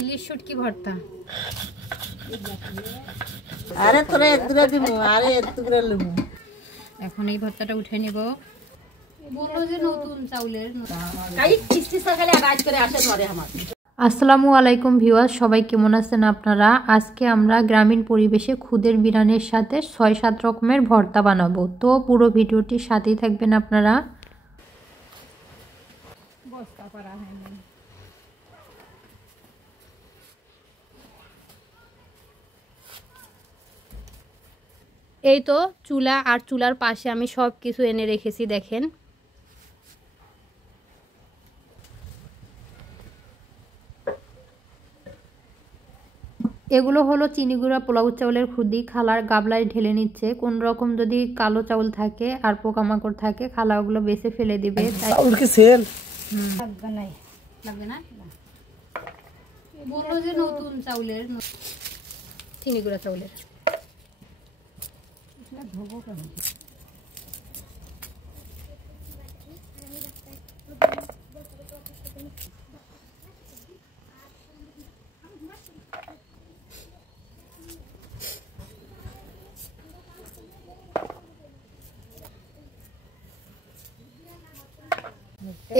ইলিশ শুটকি ভর্তা। আরে তোরা এক দুরা দিব, আরে এক টুকরা নেব। এখন এই ভর্তাটা উঠে নিব। বললো যে নতুন চাউলের আসসালামু আলাইকুম ভিউয়ার্স, সবাই কেমন আছেন আপনারা? আজকে আমরা গ্রামীণ পরিবেশে খুদের বিরানের সাথে ৬-৭ রকমের ভর্তা বানাবো। তো পুরো ভিডিওটির সাথেই থাকবেন আপনারা। এই তো চুলা, আর চুলার পাশে আমি সব কিছু এনে রেখেছি, দেখেন। এগুলো হলো চিনি গুঁড়া পোলাও চাউলের খুদি। খালার গাবলায় ঢেলে নিচ্ছে। কোন রকম যদি কালো চাউল থাকে আর পোকামাকড় থাকে খালা ওগুলো বেছে ফেলে দিবে। বললো যে নতুন চাউলের, চিনি গুঁড়া চাউলের।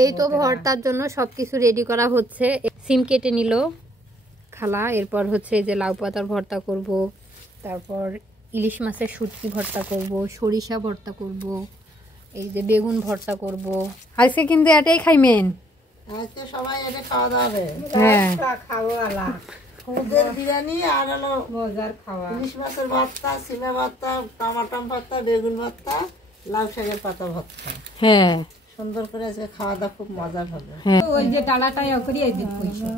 এই তো ভর্তার জন্য সবকিছু রেডি করা হচ্ছে। সিম কেটে নিল খালা, এরপর হচ্ছে যে লাউ পাতার ভর্তা করব, তারপর ইলিশ মাছের শুটকি ভর্তা করব, সরিষা ভর্তা করব, এই যে বেগুন ভর্তা করব। আজকে কিন্তু এটাই খাইমেন, আজকে সবাই এটা খাওয়া দাওয়া। হ্যাঁ খাওয়ালা খুদের বিরিয়ানি আর হলো মজার খাওয়া, ইলিশ মাছের ভর্তা, সিমে ভর্তা, টমাটম ভর্তা, বেগুন ভর্তা, লাউ শাকের পাতা ভর্তা। হ্যাঁ সুন্দর করে আজকে খাওয়া দাওয়া খুব মজার হবে। ওই যে ডালাটাই করি এই দিন পয়সা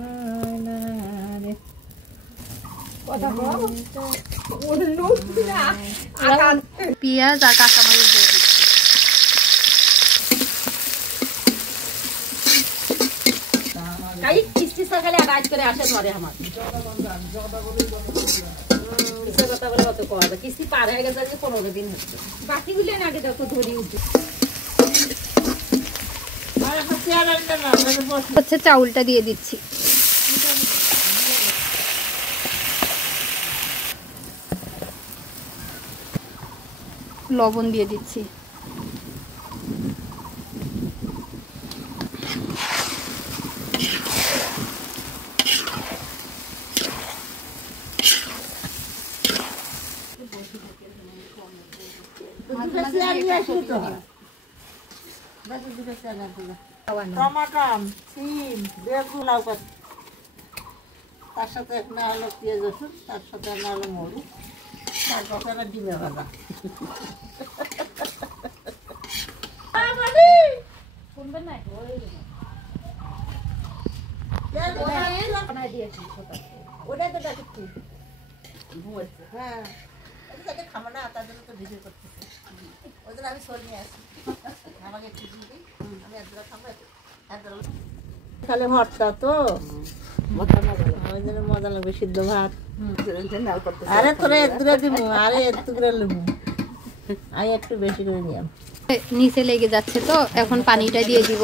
পেঁয়াজ আর কাঁচামরিচ দিয়ে দিচ্ছি। কিস্তি সকালে আজ করে আসে ধরে আমার কিস্তি পার হয়ে গেছে 15 দিন হচ্ছে। বাকিগুলো আগে দেখো ধরি উঠে হচ্ছে চাউলটা দিয়ে দিচ্ছি। লবণ দিয়ে দিচ্ছি। টমাটম, সিম, বেগুন, লাউ পাতা, তার সাথে একটা হলো পেঁয়াজ রসুন, তার সাথে একটা হলো মরিচ, তারপর একটা ডিমে ভাজা। হ্যাঁ খাবো না, তার জন্য তো ভিডিও করতেছি। ওই জন্য আমি সর নিয়ে আসি, আমাকে একটু দিয়ে দিই, আমি একদরা খাবো। খালি ভর্তা তো ওই জন্য মজা লাগবে, সিদ্ধ ভাত। আরে তোরা এক দুরা দিব, আরে এক টুকরা নেব, আমি একটু বেশি করে নিলাম। নিচে লেগে যাচ্ছে তো এখন পানিটা দিয়ে দিব।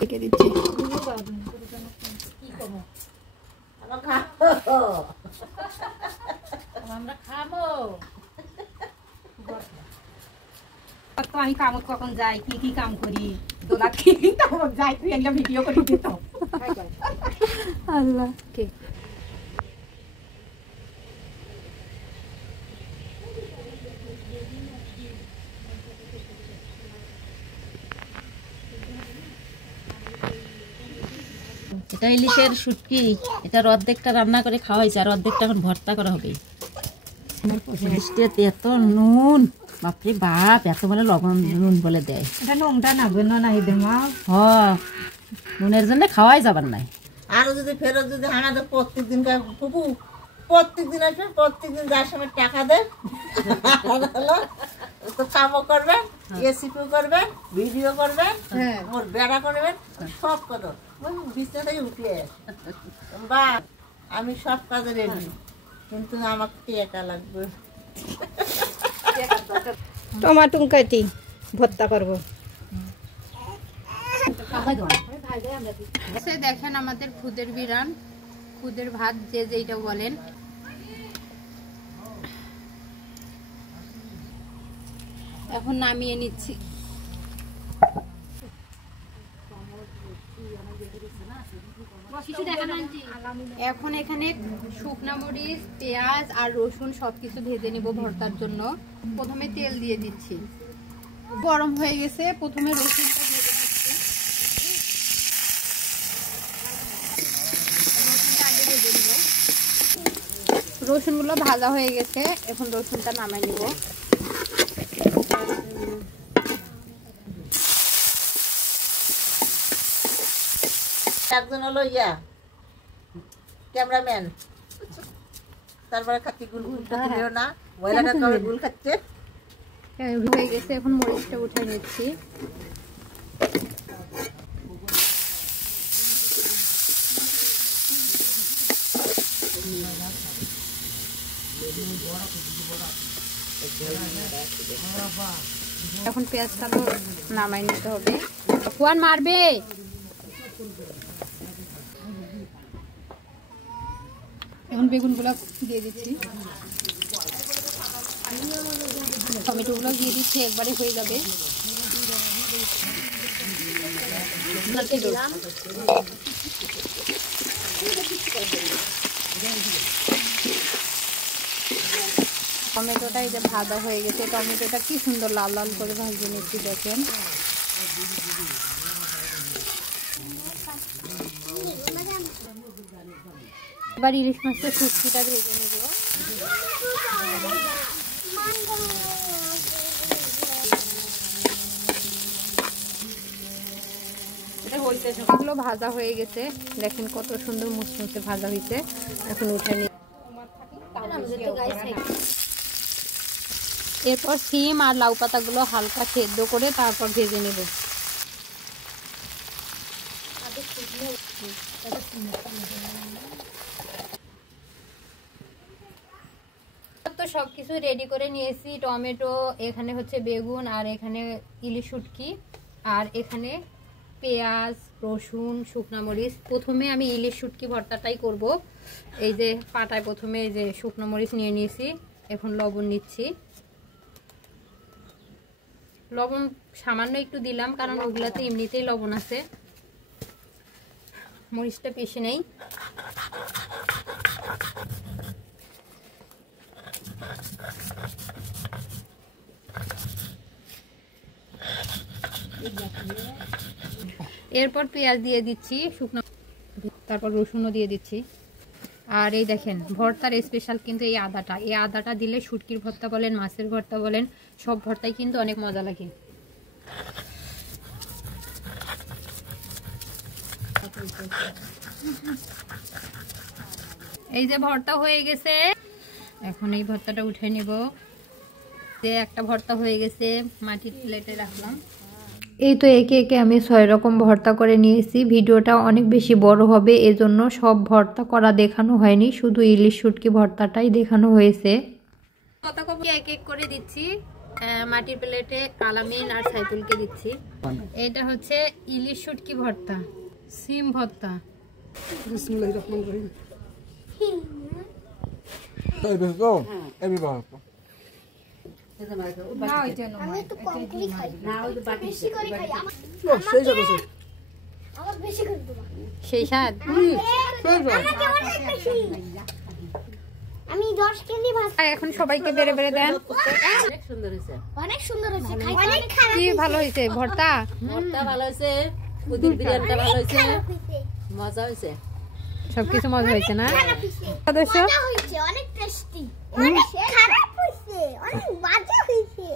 রেখে দিচ্ছি। আমরা খাবো। আমি কামত কখন যাই, কি কি কাম করি, তোরা কি যাই, তুই একটা ভিডিও করে দিত। আল্লাহ কে এটা ইলিশের শুটকি, এটার অর্ধেকটা রান্না করে খাওয়া হয়েছে আর অর্ধেকটা এখন ভর্তা করা হবে। ইলিশটাতে এত নুন, বাপরে বাপ, এত বলে লবণ নুন বলে দেয়। এটা নুনটা নাবে না নাই দে মা। নুনের জন্য খাওয়াই যাবার নাই। আরো যদি ফেরত যদি আমাদের প্রত্যেকদিন ফুপু প্রত্যেকদিন আসবে, প্রত্যেকদিন যার সময় টাকা দেন তো কামও করবেন, রেসিপিও করবেন, ভিডিও করবেন, মোর বেড়া করবেন, সব করো। বিছনা থেকে উঠে বা আমি সব কাজে রেডি, কিন্তু আমাকে একা লাগবে। টমাটো কাটি ভর্তা করবো। দেখেন আমাদের খুদের বিরান, খুদের ভাত যে যেটা বলেন। এখন নামিয়ে নিচ্ছি। এখন এখানে শুকনা মরিচ, পেঁয়াজ আর রসুন সবকিছু ভেজে নিব ভর্তার জন্য। প্রথমে তেল দিয়ে দিচ্ছি, গরম হয়ে গেছে। প্রথমে রসুনটা ভেজে দিচ্ছি, রসুনটা আগে ভেজে নিব। রসুনগুলো ভাজা হয়ে গেছে, এখন রসুনটা নামাই নিব। একজন হলো ক্যামেরাম্যান, তারপরে খাচ্ছি গুল তুলিও না, মহিলাটা তবে গুল খাচ্ছে। হয়ে গেছে, এখন মরিচটা উঠে নিচ্ছি। এখন পেঁয়াজটা তো নামাই নিতে হবে। কোয়ান মারবে। এখন বেগুনগুলো দিয়ে দিচ্ছি, টমেটোগুলো দিয়ে দিচ্ছি, একবারে হয়ে যাবে। টমেটোটা এই যে ভাজা হয়ে গেছে, টমেটোটা কি সুন্দর লাল লাল করে ভাজে নিচ্ছি দেখেন। এবার ইলিশ মাছের শুটকিটা ভেজে নেব। এগুলো ভাজা হয়ে গেছে, দেখেন কত সুন্দর মুচমুচে ভাজা হয়েছে। এখন উঠে নিই। এরপর সিম আর লাউ পাতাগুলো হালকা সেদ্ধ করে তারপর ভেজে নেব। তো সবকিছু রেডি করে নিয়েছি। টমেটো, এখানে হচ্ছে বেগুন, আর এখানে ইলিশ শুটকি, আর এখানে পেঁয়াজ, রসুন, শুকনা মরিচ। প্রথমে আমি ইলিশ শুটকি ভর্তাটাই করব। এই যে পাটায় প্রথমে এই যে শুকনো মরিচ নিয়ে নিয়েছি, এখন লবণ নিচ্ছি। লবণ সামান্য একটু দিলাম, কারণ ওগুলাতে এমনিতেই লবণ আছে। মরিচটা পিষে নেই। এরপর পেঁয়াজ দিয়ে দিচ্ছি শুকনো, তারপর রসুনও দিয়ে দিচ্ছি। আর এই দেখেন ভর্তার স্পেশাল কিন্তু এই আদাটা, এই আদাটা দিলে শুটকির ভর্তা বলেন, মাছের ভর্তা বলেন, সব ভর্তাই কিন্তু অনেক মজা লাগে। এই যে ভর্তা হয়ে গেছে, এখন এই ভর্তাটা উঠে নিব। যে একটা ভর্তা হয়ে গেছে, মাটির প্লেটে রাখলাম। এই তো একে একে আমি 6 রকম ভর্তা করে নিয়েছি। ভিডিওটা অনেক বেশি বড় হবে, এজন্য সব ভর্তা করা দেখানো হয়নি, শুধু ইলিশ শুটকি ভর্তাটাই দেখানো হয়েছে। কত কম এক এক করে দিচ্ছি। মাটির প্লেটে আলামিন আর সাইফুলকে দিচ্ছি। এটা হচ্ছে ইলিশ শুটকি ভর্তা, সিম ভর্তা। বিসমিল্লাহির রহমানির রহিম। সেই স্বাদ। আমি 10 কেজি ভাত। এখন সবাইকে বেড়ে বেড়ে দেন। অনেক সুন্দর হয়েছে, অনেক সুন্দর হয়েছে, অনেক খারাপ। কি ভালো হয়েছে ভর্তা? ভর্তা ভালো হয়েছে, খুদের বিরিয়ানিটা ভালো হয়েছে, মজা হয়েছে, সবকিছু মজা হয়েছে না? সদস্য মজা হয়েছে, অনেক টেস্টি। অনেক খারাপ হয়েছে, অনেক বাজে হয়েছে।